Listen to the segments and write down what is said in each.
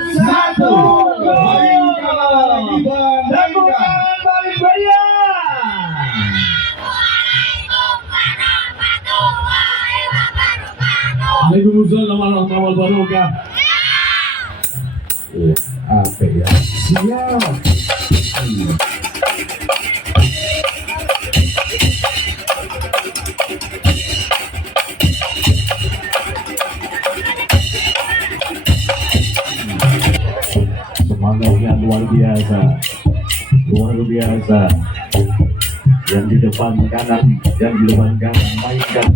satu. Tepuk paling meriah. Waalaikumsalam warahmatullahi wabarakatuh. Apa ya? Siap. Semangat yang luar biasa, luar biasa. Yang di depan kanan, yang di depan kanan, mainkan.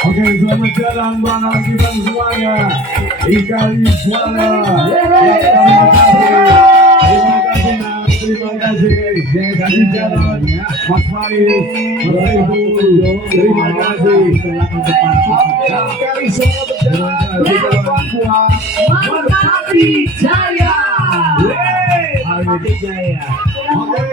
Oke, selamat jalan buat kita semuanya. Ikali suara. Terima kasih. Jadi jalan Mas Faris, Mas Ibu. Terima kasih. Ikali suara berjalan. Merpati Jaya. Merpati Jaya. Oke.